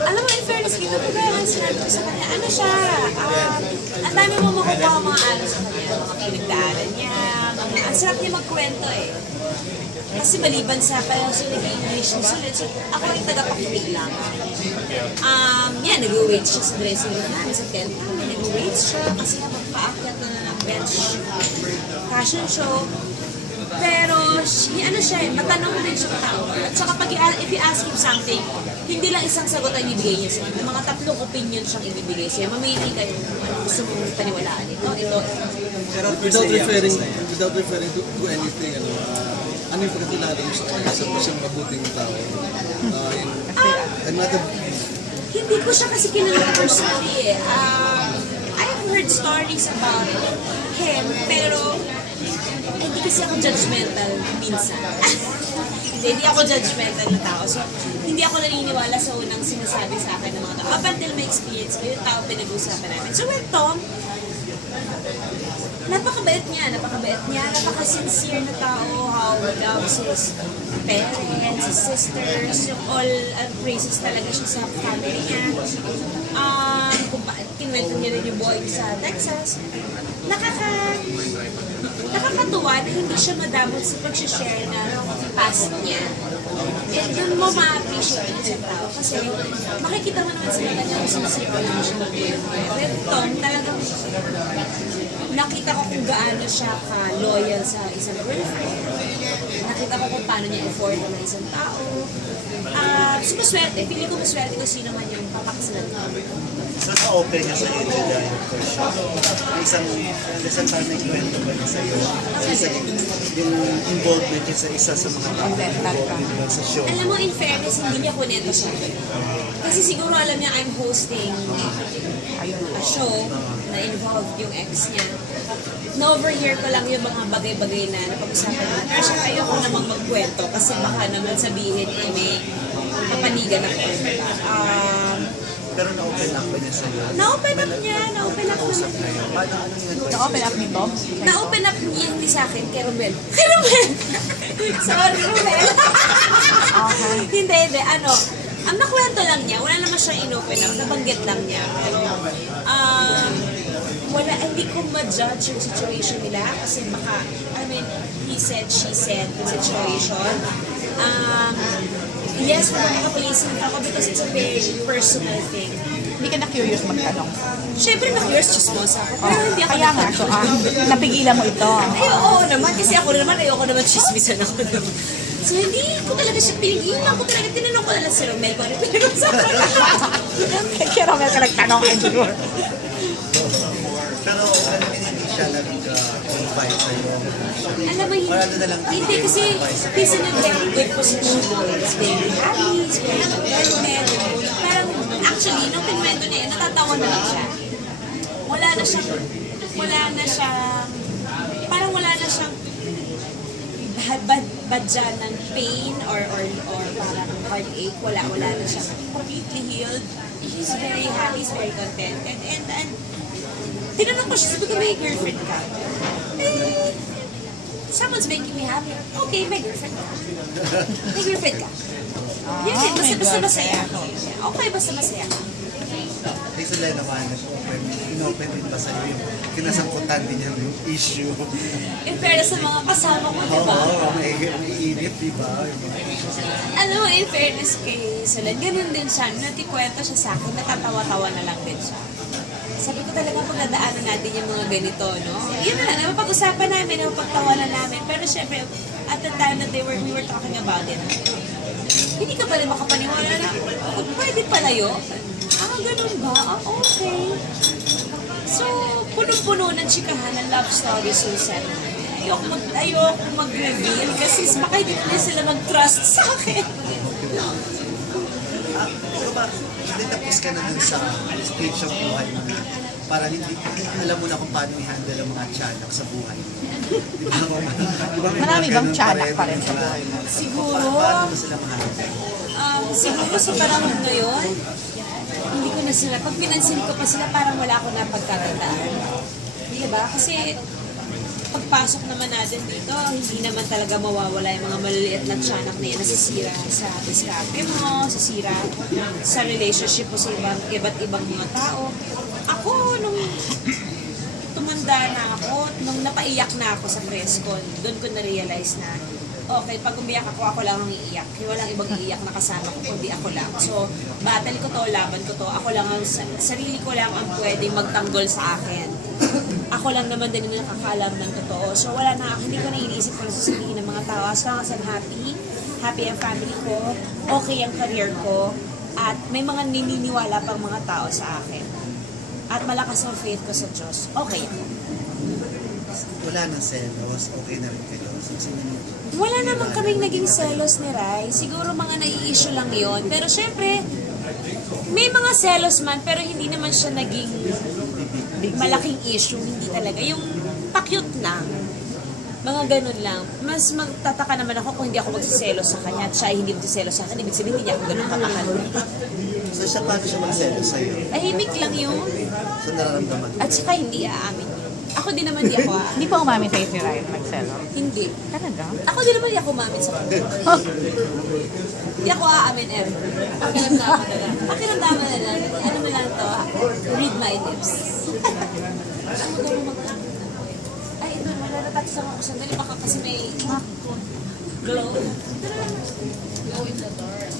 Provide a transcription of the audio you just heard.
Alam mo, in fairness, dito ko kaya sinabi ko sa kanya, ano siya, ang dami mo makukuha mga ano sa kanya, mga pinagdaanan niya, ang sarap niya magkwento eh. Kasi maliban sa parang siya nag-English na sulit, so ako yung tagapakinig lang. Yan, nag-wait siya sa dressing room namin sa tent namin, nag-wait siya kasi magpaakyat na ng bench fashion show. Pero, ano siya, matanong din siya tao. At saka pag if you ask him something, hindi lang isang sagot ang ibibigay niya sa'yo. Mga tatlong opinion siyang ibibigay sa'yo. Mamili kayo kung ano gusto mong paniwalaan. Ito. Pero without referring to anything, ano yung pagkakilala mo sa kanya? Isang mabuting tao. Hindi ko siya kasi kilala personally eh. I've heard stories about him, pero hindi kasi ako judgmental minsan. Hindi ako judgmental na tao. So, hindi ako naniniwala sa unang sinasabi sa akin ng mga tao. Up until my experience ko, yung tao pinag-uusapan namin. So, with Tom, napakabait niya, napaka-sincere na tao, how he loves his parents, his sisters, yung all praises talaga siya sa family niya. Kinwento niya rin yung boy sa Texas. Nakakatuwa na hindi siya madamot sa pag-share na past niya. And yun mo ma-appreciate yun sa tao. Kasi makikita mo naman sila kanyang sincere na siya mag-live. With Tom, talagang nakita ko kung gaano siya ka-loyal sa isang girlfriend. Nakita ko kung paano niya afford ng isang tao. So maswerte, pili ko maswerte kung sino man yung papakasalan ko. So na-open niya sa iyo yung question. Isang time may kwento ba niya sa iyo? Yung involvement niya sa isa sa mga tao involved sa show. Alam mo, in fairness, hindi niya kunento siya. Kasi siguro alam niya I'm hosting a show na involved yung ex niya. Na-overhear ko lang yung mga bagay-bagay na napag-usapan naman. Pero siya ayoko namang magkwento kasi baka naman sabihin may kapanigan ako. Pero na-open up ba niya sa iyo? Na-open up niya naman. Na-open up ni Tom? Na-open up niya hindi sa akin, kay Romel. Kay Romel! Sorry, Romel. Hindi. Ang nakwento lang niya, wala naman siyang in-open up, nabanggit lang niya. Hindi ko ma-judge yung situation nila kasi baka, he said, she said the situation. Yes, makapag-placing ako because it's a very personal thing. Hindi ka na-curious magtanong? Siyempre na-curious, chismosa ako. Pero hindi ako Kaya nga, so napigilan mo ito. Ay, oo naman. Kasi ako naman, ayoko naman chismisan ako naman. So, hindi ko talaga siya pinigilan ko talaga. Tinanong ko na lang si Romel kung ano pinag-usapan. Kaya Romel ka nagtanong, Andrew. Pero hindi siya nag-invite sa iyo. Alam mo, hindi kasi he's in a very good position. He's very happy, he's very contented. Parang, actually, nung pinwento niya, natatawa na lang siya. Wala na siyang, parang wala na siyang badya ng pain or parang heartache. Wala na siya. Completely healed. He's very happy, he's very contented. And tinanong ko siya, sabi ko, may girlfriend ka? Someone's making me happy. Okay, may girlfriend ka. May girlfriend ka. Yan, basta masaya. Okay, basta masaya. Kaya sila naman, in-open din ba sa iyo yung kinasangkutan din niya yung issue? In fairness sa mga kasama ko, di ba? Oo, may iinit, di ba? Alam mo, in fairness kay Solan, ganun din siya. Nagkikwento siya sa akin, natatawa-tawa na lang din siya. Sabi ko talaga pag nadaanan natin yung mga ganito, no? Yun na lang, napapag-usapan namin, napapagtawanan namin. Pero syempre, at the time that we were talking about it, hindi ka pa rin makapaniwala na, pwede pala yun? Ganun ba? Okay. So, punong-puno ng chikahan ng love story, Susan. Ayoko mag-reveal kasi baka hindi sila mag-trust sa akin. Ikaw ba, hindi tapos ka na dun sa stage of buhay mo na para hindi alam mo na kung paano i-handle ang mga tiyanak sa buhay mo. Marami bang tiyanak pa rin sa buhay mo? Siguro, Paano mo sila ma-handle? siguro sa panahon ngayon, hindi ko na sila, pag pinansin ko pa sila, parang wala ako na pagkatandaan. Di ba? Kasi, pag pagpasok naman natin dito, hindi naman talaga mawawala yung mga maliliit na tiyanak na yan nasisira sa diskarte mo, nasisira sa relationship mo sa iba't ibang mga tao. Ako, nung tumanda na ako, nung napaiyak na ako sa press con, doon ko na-realize na, okay, pag umiyak ako lang ang iiyak. Walang ibang iiyak na kasama ko, kundi ako lang. So, battle ko to, laban ko to. Ako lang ang, sarili ko lang ang pwedeng magtanggol sa akin. Ako lang naman din yung nakakaalam ng totoo. So, wala na, hindi ko na iniisip kung sasabihin ng mga tao. As long as I'm happy ang family ko, okay ang career ko, at may mga nininiwala pang mga tao sa akin. At malakas ang faith ko sa Diyos, okay ako. Wala nang selos, okay na rin kayo. Wala naman kaming naging selos ni Rai. Siguro mga nai-issue lang yon. Pero syempre, may mga selos man, pero hindi naman siya naging malaking issue. Hindi talaga. Yung pa-cute lang. Mga ganun lang. Mas magtataka naman ako kung hindi ako magsiselos sa kanya at siya ay hindi magsiselos sa akin. Ibig sabihin, hindi niya ako ganun katakal. So siya, paano siya magselos sa'yo? Tahimik lang yun. So nararamdaman? At saka hindi aamin yun. Ako din naman di ako Hindi pa umamin sa'yo si Ryan Marcelo. Hindi. Talaga? Ako din naman di ako umamin sa kanya. Hindi ako aamin ever. Pakiramdaman na lang. Pakiramdaman na lang. Ano mo lang to? Read my lips. Ano daw ay, ito, natatouch lang ako sandali. Baka kasi may glow. Glow in the dark.